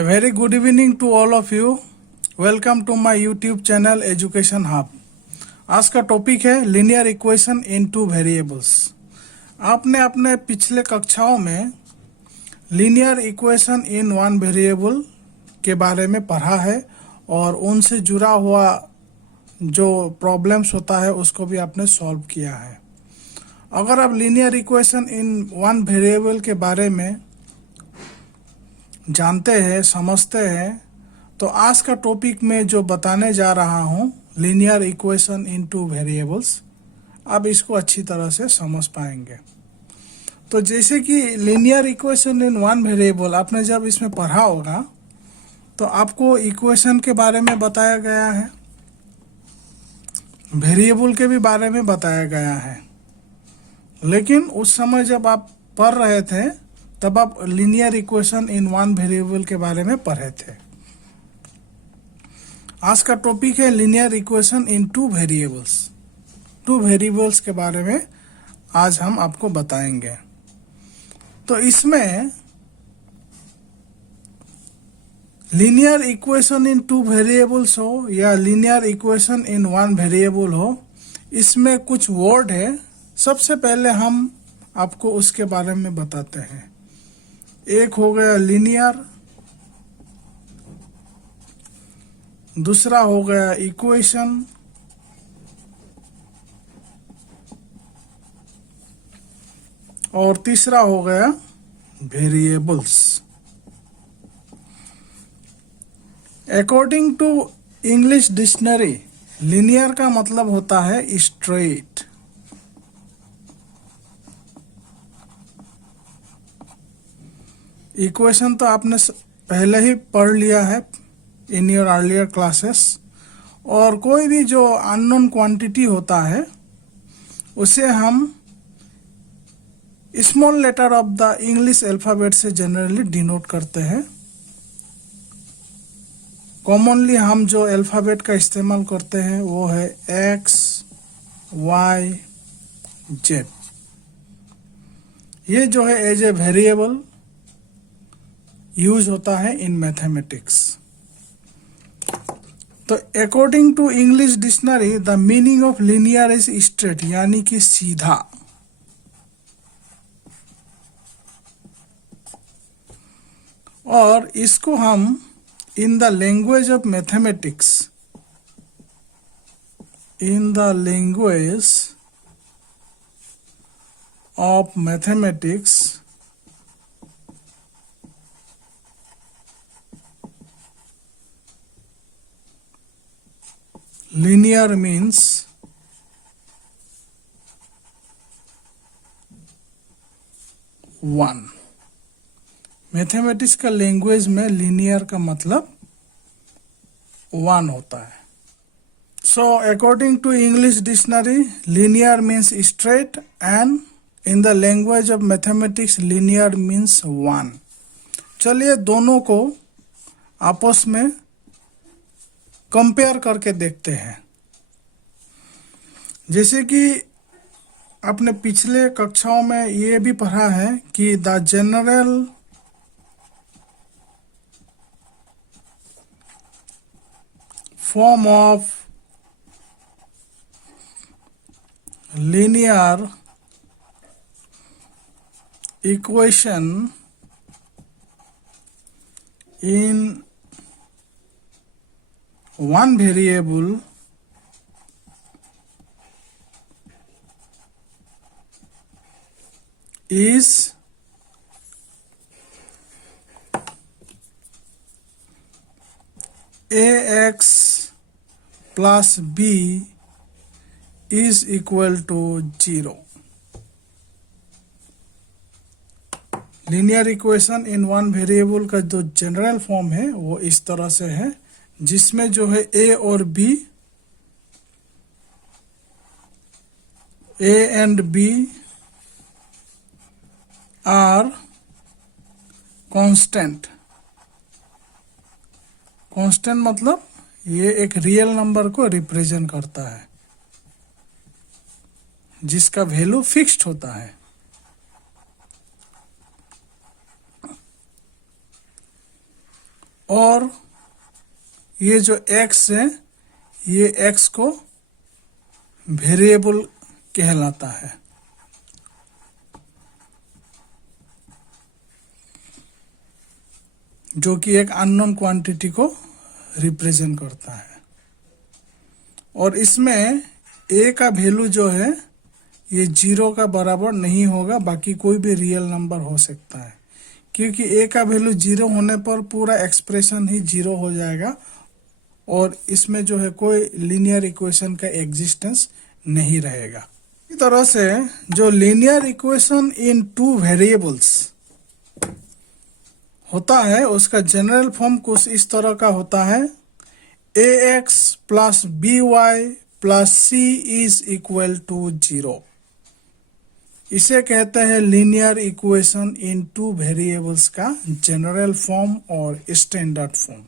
A very good evening to all of you. Welcome to my YouTube channel Education Hub. आज का topic है linear equation in two variables. आपने अपने पिछले कक्षाओं में linear equation in one variable के बारे में पढ़ा है और उनसे जुड़ा हुआ जो प्रॉब्लम्स होता है उसको भी आपने सॉल्व किया है। अगर आप linear equation in one variable के बारे में जानते हैं, समझते हैं, तो आज का टॉपिक में जो बताने जा रहा हूँ linear equation in two variables, आप इसको अच्छी तरह से समझ पाएंगे। तो जैसे कि linear equation in one variable आपने जब इसमें पढ़ा होगा तो आपको इक्वेशन के बारे में बताया गया है, वेरिएबल के भी बारे में बताया गया है, लेकिन उस समय जब आप पढ़ रहे थे तब आप linear equation in one variable के बारे में पढ़े थे। आज का टॉपिक है linear equation in two variables. Two variables के बारे में आज हम आपको बताएंगे। तो इसमें linear equation in two variables हो या linear equation in one variable हो, इसमें कुछ वर्ड है। सबसे पहले हम आपको उसके बारे में बताते हैं। एक हो गया लीनियर, दूसरा हो गया इक्वेशन, और तीसरा हो गया variables. According to English dictionary, linear का मतलब होता है स्ट्रेट। इक्वेशन तो आपने पहले ही पढ़ लिया है इन योर अर्लियर क्लासेस। और कोई भी जो अननोन क्वांटिटी होता है उसे हम small letter of the English alphabet से जनरली डिनोट करते हैं। कॉमनली हम जो अल्फाबेट का इस्तेमाल करते हैं वो है एक्स, वाई, जेड। ये जो है एज ए वेरिएबल यूज होता है इन मैथमेटिक्स। तो according to English dictionary the meaning of linear is straight, यानी कि सीधा। और इसको हम in the language of mathematics, in the language of mathematics linear means one. Mathematics का लैंग्वेज में लीनियर का मतलब वन होता है। So according to English dictionary linear means straight and in the language of mathematics linear means one. चलिए दोनों को आपस में कंपेयर करके देखते हैं। जैसे कि आपने पिछले कक्षाओं में ये भी पढ़ा है कि the general form of linear equation in one variable is ax plus b is equal to 0। Linear equation in one variable का जो जनरल फॉर्म है वो इस तरह से है, जिसमें जो है ए और B, A and B are constant. Constant मतलब ये एक रियल नंबर को रिप्रेजेंट करता है जिसका वैल्यू फिक्स्ड होता है। और ये जो x है ये x को वेरिएबल कहलाता है। जो कि एक अननोन क्वांटिटी को रिप्रेजेंट करता है। और इसमें a का वैल्यू जो है ये 0 का बराबर नहीं होगा, बाकी कोई भी रियल नंबर हो सकता है, क्योंकि a का वैल्यू 0 होने पर पूरा एक्सप्रेशन ही 0 हो जाएगा और इसमें जो है कोई लीनियर इक्वेशन का एग्जिस्टेंस नहीं रहेगा। इस तरह से जो linear equation in two variables होता है उसका जनरल फॉर्म कुछ इस तरह का होता है, ax plus by plus c is equal to 0। इसे कहते हैं linear equation in two variables का जनरल फॉर्म और स्टैंडर्ड फॉर्म।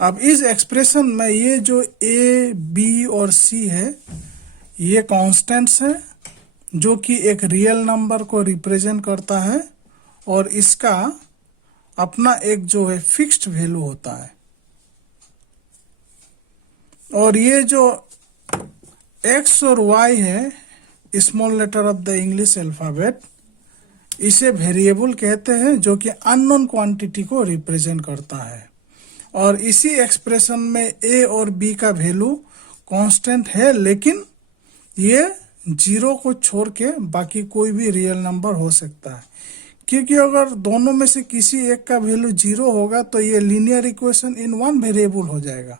अब इस एक्सप्रेशन में ये जो a, b और c है ये कांस्टेंट्स है जो कि एक रियल नंबर को रिप्रेजेंट करता है और इसका अपना एक जो है फिक्स्ड वैल्यू होता है। और ये जो x और y है small letter of the English alphabet, इसे वेरिएबल कहते हैं जो कि अननोन क्वांटिटी को रिप्रेजेंट करता है। और इसी एक्सप्रेशन में a और b का वैल्यू कांस्टेंट है, लेकिन ये 0 को छोड़ के बाकी कोई भी रियल नंबर हो सकता है, क्योंकि अगर दोनों में से किसी एक का वैल्यू 0 होगा तो ये linear equation in one variable हो जाएगा।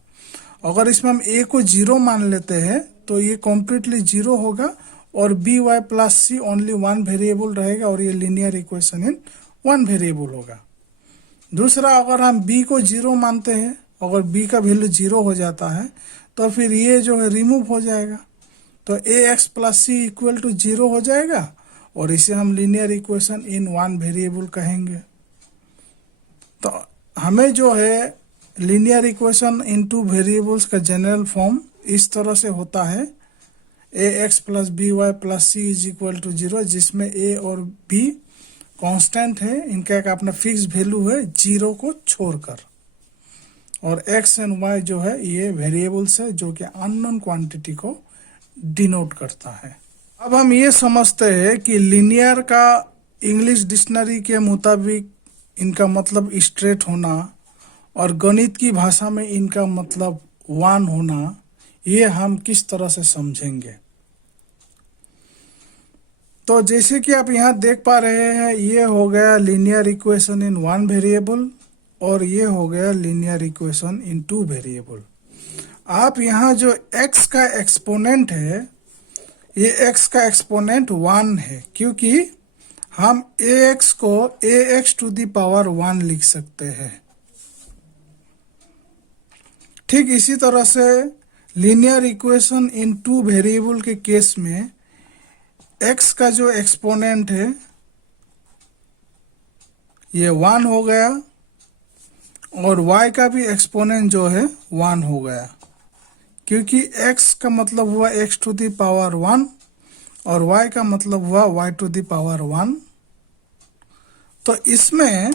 अगर इसमें हम a को 0 मान लेते हैं तो ये कम्प्लीटली 0 होगा और बी वाई प्लस सी ओनली वन वेरिएबल रहेगा और ये linear equation in one variable होगा। दूसरा, अगर हम b को 0 मानते हैं, अगर b का वैल्यू 0 हो जाता है तो फिर ये जो है रिमूव हो जाएगा, तो ax plus C equal to 0 हो जाएगा और इसे हम linear equation in one variable कहेंगे। तो हमें जो है linear equation in two variables का जनरल फॉर्म इस तरह से होता है, ax plus B Y plus C is equal to 0, जिसमें a और b कांस्टेंट है, इनका एक अपना फिक्स वैल्यू है 0 को छोड़कर, और x एंड y जो है ये वेरिएबल्स है जो कि अननोन क्वांटिटी को डिनोट करता है। अब हम ये समझते हैं कि लीनियर का इंग्लिश डिक्शनरी के मुताबिक इनका मतलब स्ट्रेट होना और गणित की भाषा में इनका मतलब वन होना, ये हम किस तरह से समझेंगे। तो जैसे कि आप यहाँ देख पा रहे हैं, ये हो गया linear equation in one variable और ये हो गया linear equation in two variable. आप यहाँ जो x का एक्सपोनेंट है, ये x का एक्सपोनेंट 1 है, क्योंकि हम ax को ax टू द पावर 1 लिख सकते हैं। ठीक इसी तरह से linear equation in two variable के केस में x का जो एक्सपोनेंट है ये 1 हो गया और y का भी एक्सपोनेंट जो है 1 हो गया, क्योंकि x का मतलब हुआ x टू द पावर 1 और y का मतलब हुआ y टू द पावर 1। तो इसमें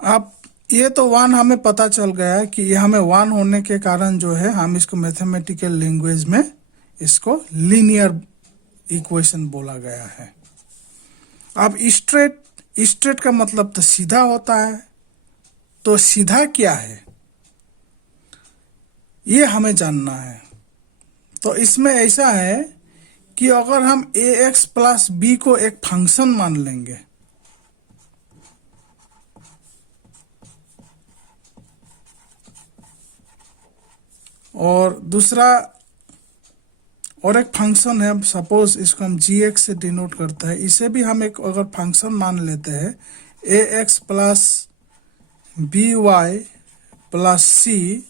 आप ये तो 1 हमें पता चल गया कि ये हमें 1 होने के कारण जो है हम इसको मैथमेटिकल लैंग्वेज में इसको लीनियर इक्वेशन बोला गया है। अब स्ट्रेट का मतलब तो सीधा होता है, तो सीधा क्या है ये हमें जानना है। तो इसमें ऐसा है कि अगर हम ax प्लस b को एक फंक्शन मान लेंगे और दूसरा और एक फंक्शन है, सपोज इसको हम gx से डिनोट करते हैं, इसे भी हम एक अगर फंक्शन मान लेते हैं ax plus B Y plus c,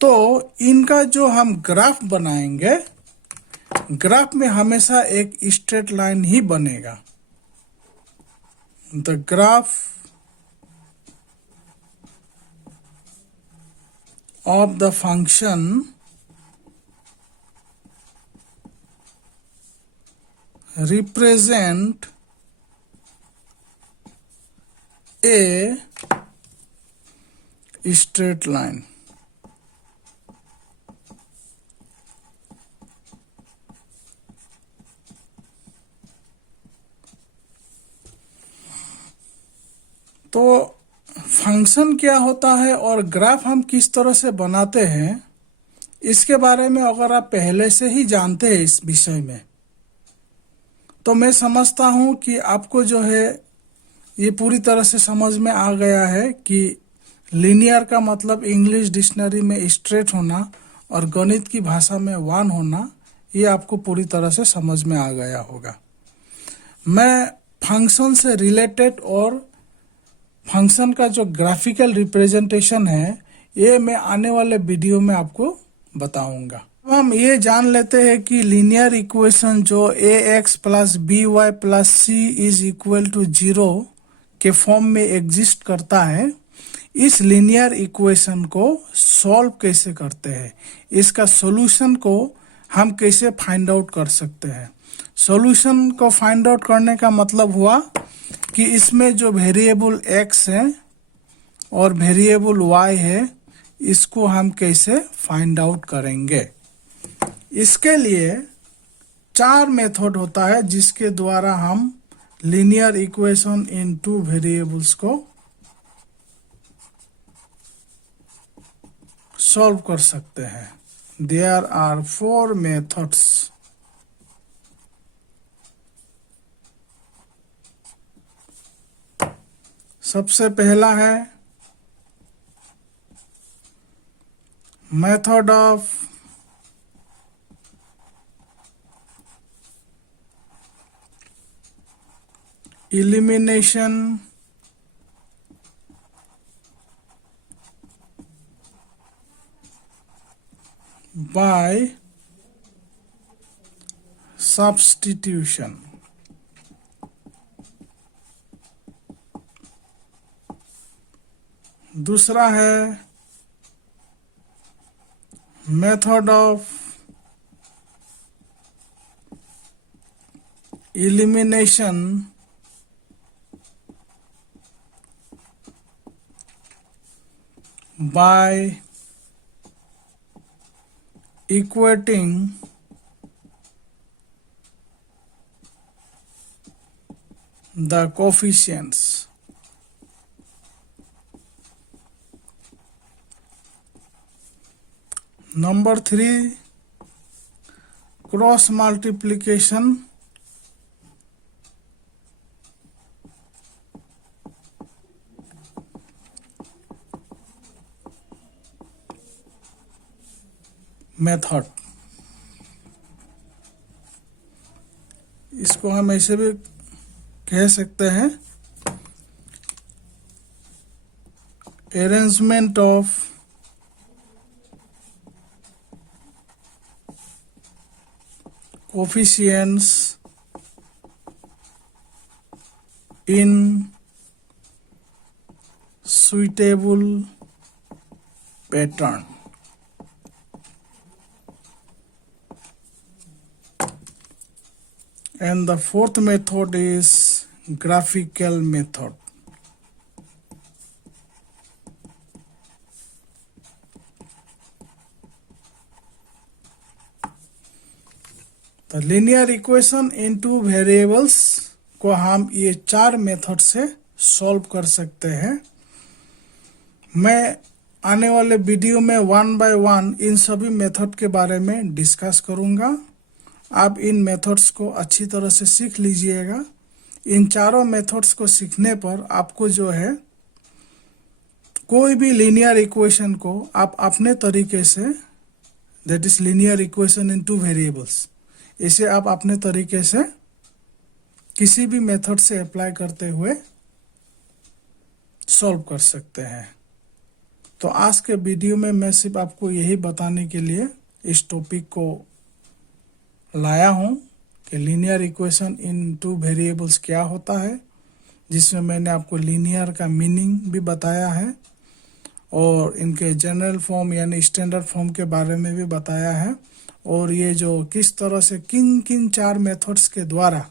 तो इनका जो हम ग्राफ बनाएंगे, ग्राफ में हमेशा एक स्ट्रेट लाइन ही बनेगा। The graph of the function represent a straight line. तो फंक्शन क्या होता है और ग्राफ हम किस तरह से बनाते हैं, इसके बारे में अगर आप पहले से ही जानते हैं इस विषय में, तो मैं समझता हूं कि आपको जो है ये पूरी तरह से समझ में आ गया है कि लीनियर का मतलब इंग्लिश डिक्शनरी में स्ट्रेट होना और गणित की भाषा में वन होना, ये आपको पूरी तरह से समझ में आ गया होगा। मैं फंक्शन से रिलेटेड और फंक्शन का जो ग्राफिकल रिप्रेजेंटेशन है, ये मैं आने वाले वीडियो में आपको बताऊंगा। अब हम ये जान लेते हैं कि लीनियर इक्वेशन जो ax plus B Y plus C is equal to 0 के फॉर्म में एग्जिस्ट करता है, इस लीनियर इक्वेशन को सॉल्व कैसे करते हैं, इसका सॉल्यूशन को हम कैसे फाइंड आउट कर सकते हैं। सॉल्यूशन को फाइंड आउट करने का मतलब हुआ कि इसमें जो वेरिएबल x है और वेरिएबल y है, इसको हम कैसे फाइंड आउट करेंगे। इसके लिए 4 मेथड होता है जिसके द्वारा हम लीनियर इक्वेशन इन 2 वेरिएबल्स को सॉल्व कर सकते हैं। There are 4 methods. सबसे पहला है method of elimination by substitution. दूसरा है method of elimination by equating the coefficients. Number 3, cross multiplication method. इसको हम ऐसे भी कह सकते हैं, arrangement of coefficients in suitable pattern. And the fourth method is graphical method. तो लीनियर इक्वेशन इन 2 वेरिएबल्स को हम ये 4 मेथड से सॉल्व कर सकते हैं। मैं आने वाले वीडियो में 1 बाय 1 इन सभी मेथड के बारे में डिस्कस करूंगा। आप इन मेथड्स को अच्छी तरह से सीख लीजिएगा। इन चारों मेथड्स को सीखने पर आपको जो है कोई भी लीनियर इक्वेशन को आप अपने तरीके से, that is linear equation in 2 variables, इसे आप अपने तरीके से किसी भी मेथड से अप्लाई करते हुए सॉल्व कर सकते हैं। तो आज के वीडियो में मैं सिर्फ आपको यही बताने के लिए इस टॉपिक को लाया हूं कि लीनियर इक्वेशन इन 2 वेरिएबल्स क्या होता है, जिसमें मैंने आपको लीनियर का मीनिंग भी बताया है और इनके जनरल फॉर्म यानी स्टैंडर्ड फॉर्म के बारे में भी बताया है, और ये जो किस तरह से किन किन 4 मेथड्स के द्वारा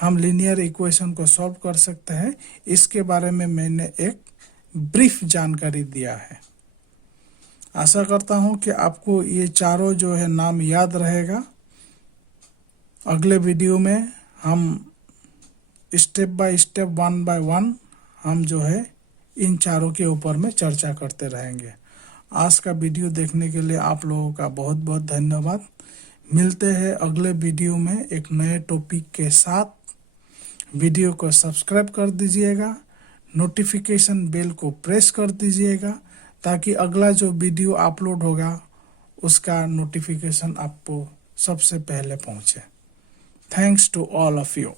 हम लीनियर इक्वेशन को सॉल्व कर सकते हैं, इसके बारे में मैंने एक ब्रीफ जानकारी दिया है। आशा करता हूं कि आपको ये चारों जो है नाम याद रहेगा। अगले वीडियो में हम step by step, one by one हम जो है इन चारों के ऊपर में चर्चा करते रहेंगे। आज का वीडियो देखने के लिए आप लोगों का बहुत बहुत धन्यवाद। मिलते हैं अगले वीडियो में एक नए टॉपिक के साथ। वीडियो को सब्सक्राइब कर दीजिएगा, नोटिफिकेशन बेल को प्रेस कर दीजिएगा ताकि अगला जो वीडियो अपलोड होगा उसका नोटिफिकेशन आपको सबसे पहले पहुंचे। Thanks to all of you.